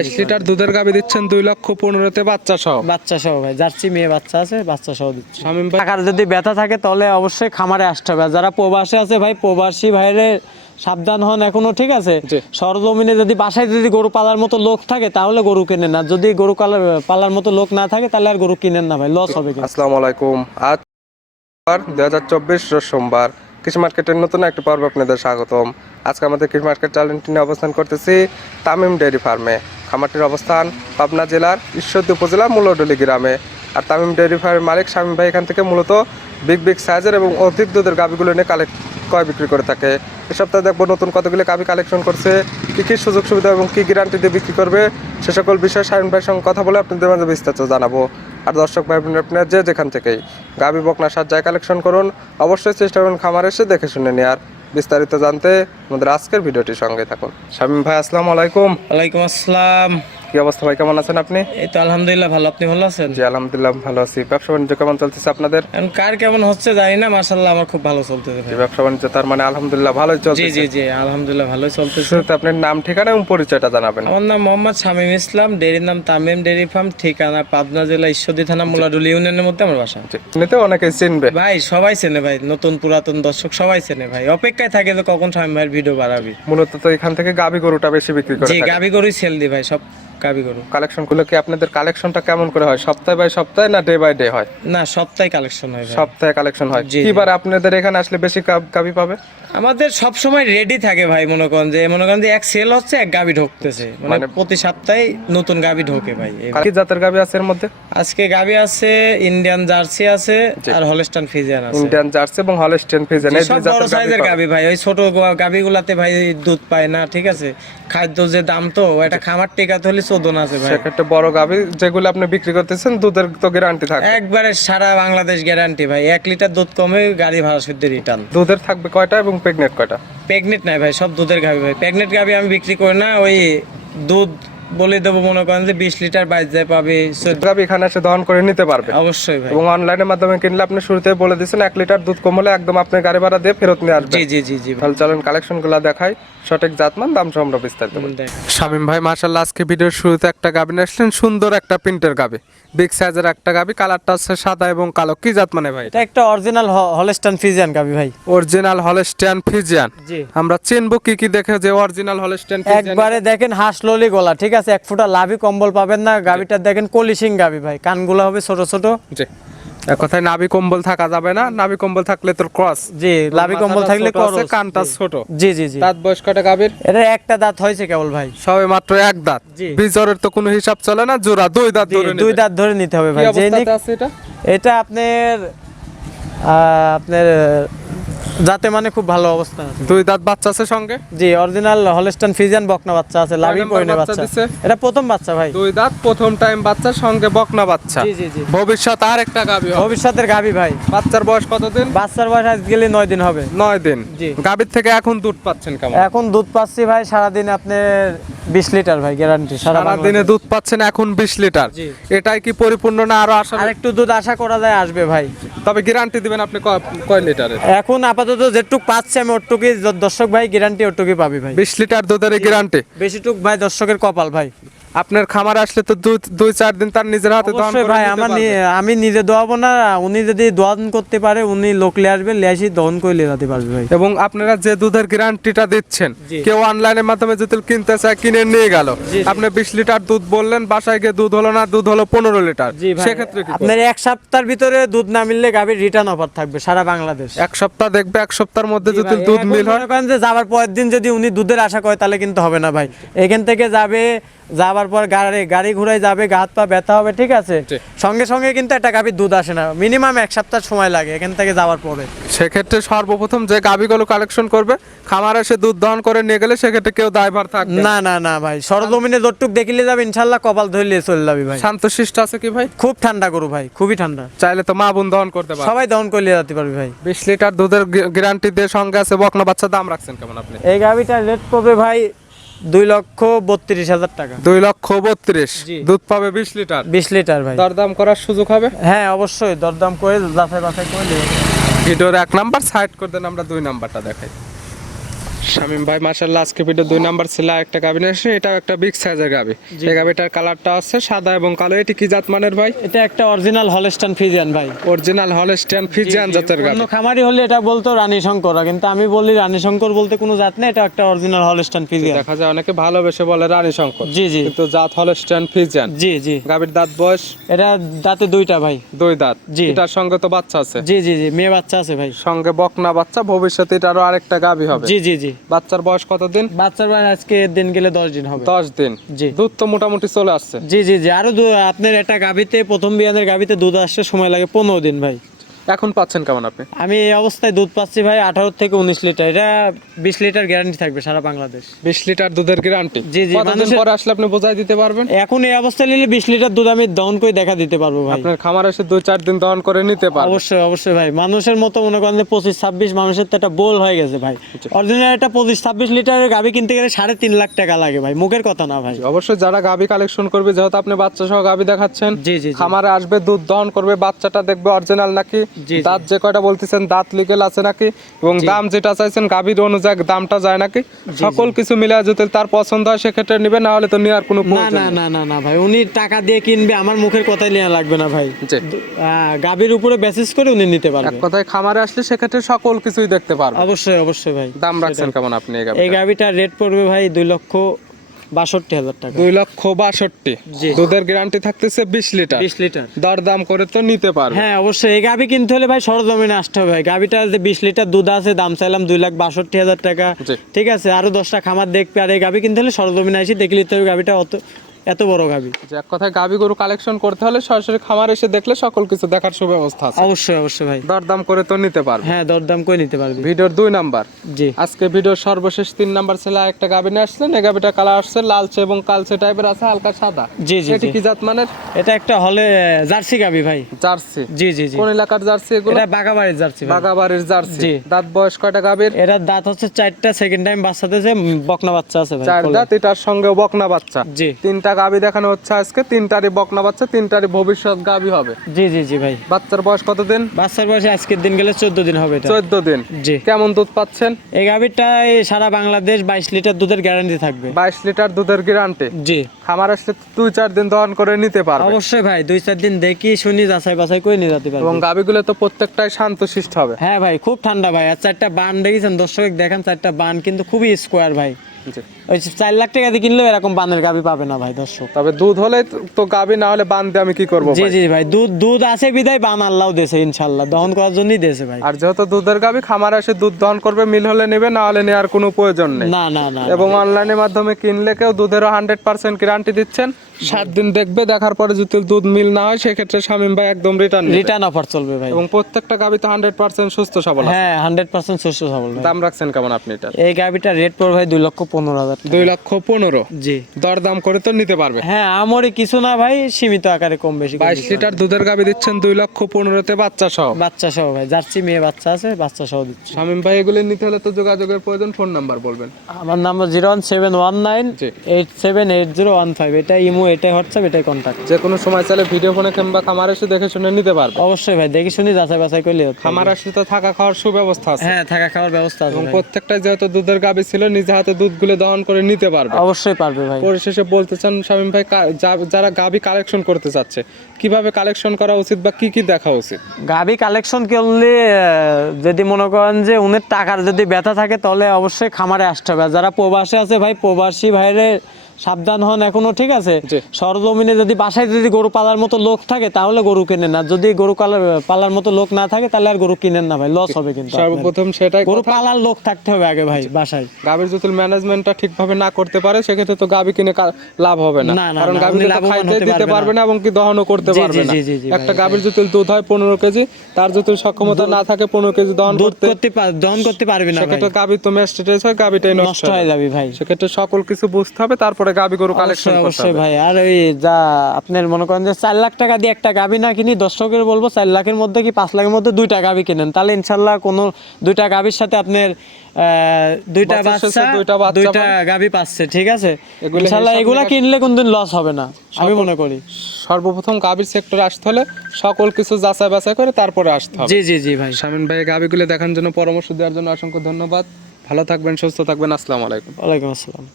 বাইশ লিটার দুধের গাবি দিচ্ছেন দুই লক্ষ পনেরোতে বাচ্চা সহ। বাচ্চা সহ ভাই জার্সি মেয়ে বাচ্চা আছে বাচ্চা সহ দিচ্ছি। শামিম ভাই। টাকার যদি ব্যথা থাকে তাহলে অবশ্যই খামারে আসতে হবে। আর যারা প্রবাসে আছে ভাই প্রবাসী ভাইরে সাবধান হন এখনও ঠিক আছে। সরজমিনে যদি বাসায় যদি গরু পালার মতো লোক থাকে তাহলে গরু কেনেন না। যদি গরু পালার পালার মতো লোক না থাকে তাহলে আর গরু কিনেন না ভাই লস হবে কিন্তু। আসসালামু আলাইকুম। আজ দুই হাজার চব্বিশ সোমবার। কৃষি মার্কেটের নতুন একটি পর্ব আপনাদের স্বাগতম। আজকে আমাদের কৃষি মার্কেট নিয়ে অবস্থান করতেছি তামিম ডেয়ারি ফার্মে। খামারটির অবস্থান পাবনা জেলার ঈশ্বরদী উপজেলা মূলডলি গ্রামে। আর তামিম ডেয়ারি ফার্মের মালিক শামীম ভাই এখান থেকে মূলত বিগ বিগ সাইজের এবং অধিক দুধের গাভিগুলো নিয়ে কালেক্ট ক্রয় বিক্রি করে থাকে। এ সপ্তাহে দেখব নতুন কতগুলি গাভি কালেকশন করছে, কী কী সুযোগ সুবিধা এবং কী গ্যারান্টি দিয়ে বিক্রি করবে, সে সকল বিষয়ে শামীম ভাইয়ের সঙ্গে কথা বলে আপনাদের মাঝে বিস্তারিত জানাব। আর দর্শক ভাই বোন আপনারা যে যেখান থেকেই গাভী বকনা সার যায় কালেকশন করুন, অবশ্যই চেষ্টা করুন খামার এসে দেখে শুনে নেওয়ার বিস্তারিত জানতে আমাদের আজকের ভিডিওটির সঙ্গে থাকুন। শামীম ভাই, আসসালামু আলাইকুম। ওয়ালাইকুম আসসালাম। কি অবস্থা ভাই? কেমন আছেন আপনি? এই তো আলহামদুলিল্লাহ ভালো। আপনি ভালো আছেন? জি আলহামদুলিল্লাহ ভালো আছি। ব্যবসা বাণিজ্য কেমন চলতেছে আপনাদের? এখন কার কেমন হচ্ছে জানি না মাশাল্লাহ আমার খুব ভালো চলতেছে ব্যবসা বাণিজ্য তার মানে আলহামদুলিল্লাহ ভালোই চলছে জি জি আলহামদুলিল্লাহ ভালোই চলতেছে। শুরুতে আপনার নাম ঠিকানা এবং পরিচয়টা জানাবেন। আমার নাম মোহাম্মদ শামীম ইসলাম ডেরির নাম তামিম ডেরি ফার্ম ঠিকানা পাবনা জেলা ঈশ্বরদী থানা মুলাডুল ইউনিয়নের মধ্যে আমার বাসা। জি, এমনিতে অনেকে চিনবে। ভাই সবাই চেনে ভাই নতুন পুরাতন দর্শক সবাই চেনে ভাই। অপেক্ষায় থাকে যে কখন শামীম ভাইয়ের ভিডিও বাড়াবি। মূলত তো এখান থেকে গাবি গরুটা বেশি বিক্রি করে জি গাবি গরুই সেল দি ভাই সব গাবি গরু। কালেকশনগুলো কি আপনাদের কালেকশনটা কেমন করে হয়? সপ্তাহে বাই সপ্তাহে না ডে বাই ডে হয়? না সপ্তাহে কালেকশন হয় সপ্তাহে কালেকশন হয়। কিবার আপনাদের এখানে আসলে বেশি গাবি পাবে? আমাদের সব সময় রেডি থাকে ভাই মনে করেন যে মনে করেন যে এক সেল হচ্ছে এক গাবি ঢুকতেছে। মানে মানে- প্রতি সপ্তাহে নতুন গাবি ঢোকে ভাই। কি জাতের গাবি আছে এর মধ্যে? আজকে গাবি আছে ইন্ডিয়ান জার্সি আছে আর হলস্টান ফিজিয়ান আছে। ইন্ডিয়ান জার্সি এবং হলস্টেন ফিজেন এই দুই জাতের সাইজের গাবি ভাই ওই ছোট গাবি গুলাতে ভাই দুধ পায় না ঠিক আছে? খাদ্য যে দাম তো এটা খামার টেকাতে হলে চোদন আছে ভাই। সেক্ষেত্রে বড় গাবি যেগুলো আপনি বিক্রি করতেছেন দুধের তো গ্যারান্টি থাকে একবারে সারা বাংলাদেশ গ্যারান্টি ভাই এক লিটার দুধ কমে গাড়ি ভাড়া শুদ্ধ রিটার্ন দুধের থাকবে কয়টা এবং প্রেগনেন্ট কয়টা? প্রেগনেন্ট নাই ভাই, সব দুধের গাবি ভাই। প্রেগনেন্ট গাবি আমি বিক্রি করি না, ওই দুধ বলে দেবো মনে করেন যে বিশ লিটার বাইশ যায় পাবে গাবি এখানে এসে দহন করে নিতে পারবে অবশ্যই ভাই। এবং অনলাইনের মাধ্যমে কিনলে আপনি শুরুতে বলে দিচ্ছেন এক লিটার দুধ কম হলে একদম আপনি গাড়ি ভাড়া দিয়ে ফেরত নিয়ে আসবেন। জি জি জি জি তাহলে চলেন কালেকশনগুলা দেখাই সঠিক জাতমান দাম সম্ভব বিস্তারিত। শামিম ভাই মার্শাল্লাহ আজকে ভিডিওর শুরুতে একটা গাবি নিয়ে আসলেন সুন্দর একটা প্রিন্টের গাবি। বিগ সাইজের একটা গাবি কালারটা আছে সাদা এবং কালো। কি জাত মানে ভাই? এটা একটা অরিজিনাল হলস্টান ফিজিয়ান গাবি ভাই। অরিজিনাল হলস্টিয়ান ফিজিয়ান জি। আমরা চিনবো কি কি দেখে যে অরিজিনাল হলস্টিয়ান ফিজিয়ান একবারে দেখেন হাঁস ললি গলা ঠিক আছে এক ফুটা লাভি কম্বল পাবেন না। গাবিটা দেখেন কলিশিং গাবি ভাই কানগুলো হবে ছোট ছোট। জি। কথায় নাভি কম্বল থাকা যাবে না নাভি কম্বল থাকলে তোর ক্রস জি লাভি কম্বল থাকলে করস। কানটা ছোট। জি জি জি। দাঁত বয়স কটা গাবির এটা একটা দাঁত হয়েছে কেবল ভাই। সবে মাত্র এক দাঁত। বিজরের তো কোনো হিসাব চলে না জোড়া দুই দাঁত ধরে দুই দাঁত ধরে নিতে হবে ভাই। যে আছে এটা? এটা আপনার আহ, আপনার যাতে মানে খুব ভালো অবস্থা আছে। দুই দাঁত বাচ্চা আছে সঙ্গে? জি অরিজিনাল হলস্টান ফিজিয়ান বকনা বাচ্চা আছে লাভি পরিনে বাচ্চা? এটা প্রথম বাচ্চা ভাই। দুই দাঁত প্রথম টাইম বাচ্চা সঙ্গে বকনা বাচ্চা। জি জি জি। ভবিষ্যৎ আর একটা গাবি হবে। ভবিষ্যতের গাবি ভাই। বাচ্চার বয়স কতদিন? বাচ্চার বয়স আজ গেলে নয় দিন হবে। নয় দিন। জি। গাবির থেকে এখন দুধ পাচ্ছেন কেমন? এখন দুধ পাচ্ছি ভাই সারাদিন আপনার বিশ লিটার ভাই গ্যারান্টি সারা সারা দিনে দুধ পাচ্ছেন এখন বিশ লিটার। জি। এটাই কি পরিপূর্ণ না আরও আশা? আর একটু দুধ আশা করা যায় আসবে ভাই। তবে গ্যারান্টি দিবেন আপনি কয় লিটারের? এখন আপাতত যেটুক পাচ্ছি আমি ওটুকুই য- দর্শক ভাই গ্যারান্টি ওটুকুই পাবি ভাই। বিশ লিটার দুধের গ্যারান্টি বেশিটুক ভাই দর্শকের কপাল ভাই। আপনার খামার আসলে তো দুই দুই চার দিন তার নিজের হাতে দহন করে ভাই আমার আমি নিজে দোয়াবো না উনি যদি দোয়ান করতে পারে উনি লোক লিয়ে আসবে লিয়ে আসি দহন করে লিয়ে যেতে পারবে ভাই। এবং আপনারা যে দুধের গ্যারান্টিটা দিচ্ছেন কেউ অনলাইনের মাধ্যমে যদি কিনতে চায় কিনে নিয়ে গেল। আপনি বিশ লিটার দুধ বললেন বাসায় গিয়ে দুধ হলো না দুধ হলো পনেরো লিটার। সেক্ষেত্রে আপনার এক সপ্তাহের ভিতরে দুধ না মিললে গাভীর রিটার্ন অফার থাকবে সারা বাংলাদেশ। এক সপ্তাহ দেখবে এক সপ্তাহের মধ্যে যদি দুধ মিল হয়। যে যাবার পরের দিন যদি উনি দুধের আশা করে তাহলে কিন্তু হবে না ভাই। এখান থেকে যাবে যাবার পর গাড়ি গাড়ি ঘুরাই যাবে গা হাত পা ব্যথা হবে ঠিক আছে? সঙ্গে সঙ্গে কিন্তু একটা গাভীর দুধ আসে না। মিনিমাম এক সপ্তাহ সময় লাগে এখান থেকে যাওয়ার পরে। সেক্ষেত্রে সর্বপ্রথম যে গাবিগুলো কালেকশন করবে খামার এসে দুধ দহন করে নিয়ে গেলে সেক্ষেত্রে কেউ দায়ভার থাকবে? না। না না ভাই। সরজমিনে যতটুক দেখিলে যাবে ইনশাল্লাহ কপাল ধরলে চলে যাবি ভাই। শান্ত শান্তশিষ্ট আছে কি ভাই? খুব ঠান্ডা করু ভাই খুবই ঠান্ডা। চাইলে তো মা বোন দহন করতে পারে। সবাই দহন করলে যেতে পারবি ভাই। বিশ লিটার দুধের গ্যারান্টি দিয়ে সঙ্গে আছে বকনা বাচ্চা দাম রাখছেন কেমন আপনি? এই গাভিটার রেট পড়বে ভাই দুই লক্ষ বত্রিশ হাজার টাকা। দুই লক্ষ বত্রিশ। দুধ পাবে বিশ লিটার? বিশ লিটার ভাই। দরদাম করার সুযোগ হবে? হ্যাঁ অবশ্যই। দরদাম করে যাচাই বাছাই করে। ভিডিওর এক নাম্বার সাইড করে দেন আমরা দুই নাম্বারটা দেখাই। শামিম ভাই মাশাল্লাহ আজকে ভিডিও দুই নাম্বার ছিল একটা গাবি এসে এটাও একটা বিগ সাইজের গাবি জি। এই গাবিটার কালারটা আছে সাদা এবং কালো। এটি কি জাত মানের ভাই? এটা একটা অরিজিনাল হলস্টান ফিজিয়ান ভাই। অরিজিনাল হলস্টিয়ান ফিজিয়ান জাতের গাবি অন্য খামারি হলে এটা বলতো রানী শঙ্কর কিন্তু আমি বলি রানী শঙ্কর বলতে কোনো জাত নেই এটা একটা অরিজিনাল হলস্টান ফিজিয়ান দেখা যায় অনেকে ভালোবেসে বলে রানী শঙ্কর। জি জি। কিন্তু জাত হলস্টিয়ান ফিজিয়ান জি জি। গাবির দাঁত বয়স? এটা দাঁতে দুইটা ভাই। দুই দাঁত। জি। এটার সঙ্গে তো বাচ্চা আছে। জি জি জি মেয়ে বাচ্চা আছে ভাই। সঙ্গে বকনা বাচ্চা ভবিষ্যতে এটা আরও আরেকটা গাবি হবে। জি জি জি। বাচ্চার বয়স কতদিন? বাচ্চার বয়স আজকে দিন গেলে দশ দিন হবে। দশ দিন। জি। দুধ তো মোটামুটি চলে আসছে। জি জি জি। আরও আপনার একটা গাভীতে প্রথম বিয়ানের গাভীতে দুধ আসতে সময় লাগে পনেরো দিন ভাই। এখন পাচ্ছেন কেমন আপনি? আমি এই অবস্থায় দুধ পাচ্ছি ভাই আঠারো থেকে উনিশ লিটার। এটা বিশ লিটার গ্যারান্টি থাকবে সারা বাংলাদেশ। বিশ লিটার দুধের গ্যারান্টি জি, জি, কতদিন পরে আসলে আপনি বোঝাই দিতে পারবেন? এখন এই অবস্থায় নিলে বিশ লিটার দুধ আমি দহন করে দেখা দিতে পারব ভাই। আপনার খামার এসে দুই চার দিন দহন করে নিতে পারবেন। অবশ্যই অবশ্যই ভাই। মানুষের মতো মনে করেন যে পঁচিশ ছাব্বিশ মানুষের তো একটা বোল হয়ে গেছে ভাই। অরিজিনাল একটা পঁচিশ ছাব্বিশ লিটারের গাবি কিনতে গেলে সাড়ে তিন লাখ টাকা লাগে ভাই। মুখের কথা না ভাই। অবশ্যই যারা গাবি কালেকশন করবে যেহেতু আপনি বাচ্চা সহ গাবি দেখাচ্ছেন জি জি খামারে আসবে দুধ দহন করবে বাচ্চাটা দেখবে অরিজিনাল নাকি। দাঁত যে কয়টা বলতেছেন দাঁত লিগেল আছে নাকি? এবং দাম যেটা চাইছেন গাভীর অনুযায়ী দামটা যায় নাকি? সকল কিছু মিলে যদি তার পছন্দ হয় সেক্ষেত্রে নিবে না হলে তো নেওয়ার কোনো না না না না ভাই উনি টাকা দিয়ে কিনবে আমার মুখের কথাই নেওয়া লাগবে না ভাই। গাবির উপরে বেসিস করে উনি নিতে এক পারবে কথায় খামারে আসলে সেক্ষেত্রে সকল কিছুই দেখতে পারবে। অবশ্যই অবশ্যই ভাই। দাম রাখছেন কেমন আপনি এই এই গাভীটার? রেট পড়বে ভাই দুই লক্ষ বাষট্টি হাজার টাকা। দুই লক্ষ বাষট্টি। দুধের গ্যারান্টি থাকতেছে বিশ লিটার। বিশ লিটার। দর দাম করে তো নিতে পারবে। হ্যাঁ অবশ্যই। এই গাভি কিনতে হলে ভাই সরজমিনে আসতে হবে। ভাই গাবিটা যে বিশ লিটার দুধ আছে দাম চাইলাম দুই লাখ বাষট্টি হাজার টাকা। ঠিক আছে আরও দশটা খামার দেখবে। আর এই গাভী কিনতে হলে সরজমিনে আসি দেখলে তো হবে গাবিটা অত এত বড় গাবি। যে এক কথায় গাভী গরু কালেকশন করতে হলে সরাসরি খামার এসে দেখলে সকল কিছু দেখার সুব্যবস্থা আছে। অবশ্যই অবশ্যই ভাই। দরদাম করে তো নিতে পারবে। হ্যাঁ দরদাম করে নিতে পারবি। ভিডিওর দুই নাম্বার। জি। আজকে ভিডিওর সর্বশেষ তিন নাম্বার ছেলে একটা গাভী নিয়ে আসলেন এই গাভীটা কালার আসছে লালচে এবং কালচে টাইপের আছে হালকা সাদা। জি জি এটি কি জাত মানের এটা একটা হলে জার্সি গাবি ভাই। জার্সি। জি জি জি। কোন এলাকার জার্সি এগুলো? এটা বাগাবাড়ির জার্সি ভাই। বাগাবাড়ির জার্সি। জি। দাঁত বয়স কয়টা গাভীর এটার দাঁত হচ্ছে চারটা সেকেন্ড টাইম বাচ্চা দিয়েছে বকনা বাচ্চা আছে ভাই চার দাঁত এটার সঙ্গে বকনা বাচ্চা। জি। তিনটা গাভী দেখানো হচ্ছে আজকে। তিনটারই বকনা বাচ্চা তিনটারই ভবিষ্যৎ গাভী হবে। জি জি জি ভাই। বাচ্চার বয়স কতদিন? বাচ্চার বয়সে আজকের দিন গেলে চোদ্দ দিন হবে এটা। চোদ্দ দিন। জি। কেমন দুধ পাচ্ছেন? এই গাভীরটায় সারা বাংলাদেশ বাইশ লিটার দুধের গ্যারান্টি থাকবে। বাইশ লিটার দুধের গ্যারান্টি জি। খামার আসলে দুই চার দিন দহন করে নিতে পারবে। অবশ্যই ভাই দুই চার দিন দেখি শুনি যাচাই বাছাই করে নিয়ে যেতে এবং পারব গাভীগুলো তো প্রত্যেকটাই শান্ত শান্তশিষ্ট হবে। হ্যাঁ ভাই খুব ঠান্ডা ভাই। আর চারটা বান দেখেছেন? দর্শক দেখেন চারটা বান কিন্তু খুবই স্কোয়ার ভাই। ওই চার লাখ টাকা দিয়ে কিনলেও এরকম বানের গাবি পাবে না ভাই দর্শক। তবে দুধ হলে তো- গাবি না হলে বান্ধে আমি কি করব জি জি ভাই দুধ দুধ আছে বিদায় বান আল্লাহ দেশে ইনশাল্লাহ দহন করার জন্যই দেশে ভাই। আর যেহেতু দুধের গাবি খামার এসে দুধ দহন করবে মিল হলে নেবে না হলে নেওয়ার কোনো প্রয়োজন নেই। না না না এবং অনলাইনের মাধ্যমে কিনলে কেউ দুধেরও হান্ড্রেড পার্সেন্ট গ্যারান্টি দিচ্ছেন। সাত দিন দেখবে দেখার পরে যদি দুধ মিল না হয় সেক্ষেত্রে শামীম ভাই একদম রিটার্ন রিটার্ন অফার চলবে ভাই। এবং প্রত্যেকটা গাভী তো হান্ড্রেড পার্সেন্ট সুস্থ সবল হ্যাঁ হান্ড্রেড পার্সেন্ট সুস্থ সবল দাম রাখছেন কেমন আপনি এটা? এই গাভিটার রেট পড়বে ভাই দুই লক্ষ পনেরো হাজার দুই লক্ষ পনেরো? জি। দর দাম করে তো নিতে পারবে। হ্যাঁ আমারই কিছু না ভাই সীমিত আকারে কম বেশি বাইশ লিটার দুধের গাভী দিচ্ছেন দুই লক্ষ পনেরোতে বাচ্চা সহ। বাচ্চা সহ ভাই জার্সি মেয়ে বাচ্চা আছে বাচ্চা সহ দিচ্ছি। শামীম ভাই এগুলি নিতে হলে তো যোগাযোগের প্রয়োজন ফোন নাম্বার বলবেন। আমার number zero one seven one nine eight seven eight zero one five এটা ইমো এটাই হোয়াটসঅ্যাপ এটাই কন্ট্যাক্ট যে কোনো সময় চাইলে ভিডিও ফোনে কিংবা খামার এসে দেখে শুনে নিতে পারবে। অবশ্যই ভাই দেখে শুনি যাচাই বাছাই করলে। খামার আসলে তো থাকা খাওয়ার সুব্যবস্থা আছে। হ্যাঁ থাকা খাওয়ার ব্যবস্থা আছে এবং। প্রত্যেকটা যেহেতু দুধের গাভী ছিল নিজে হাতে দুধগুলো দহন করে নিতে পারবে। অবশ্যই পারবে ভাই। পরিশেষে বলতে চান শামীম ভাই যারা গাভী কালেকশন করতে চাচ্ছে কীভাবে কালেকশন করা উচিত বা কি কি দেখা উচিত? গাবি কালেকশন করলে যদি মনে করেন যে উনের টাকার যদি ব্যথা থাকে তাহলে অবশ্যই খামারে আসতে হবে। যারা প্রবাসে আছে ভাই প্রবাসী ভাইরে সাবধান হন এখনও ঠিক আছে? সরজমিনে যদি বাসায় যদি গরু পালার মতো লোক থাকে তাহলে গরু কেনেন। না যদি গরু পালার পালার মতো লোক না থাকে তাহলে আর গরু কিনেন না ভাই লস হবে কিন্তু সর্বপ্রথম সেটাই গরু পালার লোক থাকতে হবে আগে ভাই বাসায়। গাভীর যদি ম্যানেজমেন্টটা ঠিকভাবে না করতে পারে সেক্ষেত্রে তো গাভী কিনে লাভ হবে না। কারণ উনি খাইতে দিতে পারবে না। এবং কি দহনও করতে পারবে না। একটা গাভীর যদি দুধ হয় পনেরো কেজি তার যদি সক্ষমতা না থাকে পনেরো কেজি দহন করতে। দহন করতে পারবে না সেক্ষেত্রে গাভী তো ম্যাস্টেটাইজ হয় নষ্ট নষ্ট হয়ে যাবে ভাই। সেক্ষেত্রে সকল কিছু বুঝতে হবে তারপরে গাভী গরু কালেকশন করতে অবশ্যই ভাই। আর ওই যা আপনার মনে করেন যে চার লাখ টাকা দিয়ে একটা গাবি না কিনি দর্শকের বলব চার লাখের মধ্যে কি পাঁচ লাখের মধ্যে দুইটা গাবি কিনেন। তাহলে ইনশাল্লাহ কোনো দুইটা গাবির সাথে আপনার দুইটা বাচ্চা দুইটা বাচ্চা দুইটা গাবি পাচ্ছে ঠিক আছে? হিসাব এগুলা কিনলে কোনদিন লস হবে না আমি মনে করি। সর্বপ্রথম গাভীর সেক্টর আসতে হলে সকল কিছু যাচাই বাছাই করে তারপরে আসতে হবে। জি জি জি ভাই। শামিন ভাই গাভীগুলো দেখার জন্য পরামর্শ দেওয়ার জন্য অসংখ্য ধন্যবাদ। ভালো থাকবেন সুস্থ থাকবেন। আসসালামু আলাইকুম। ওয়ালাইকুম আসসালাম।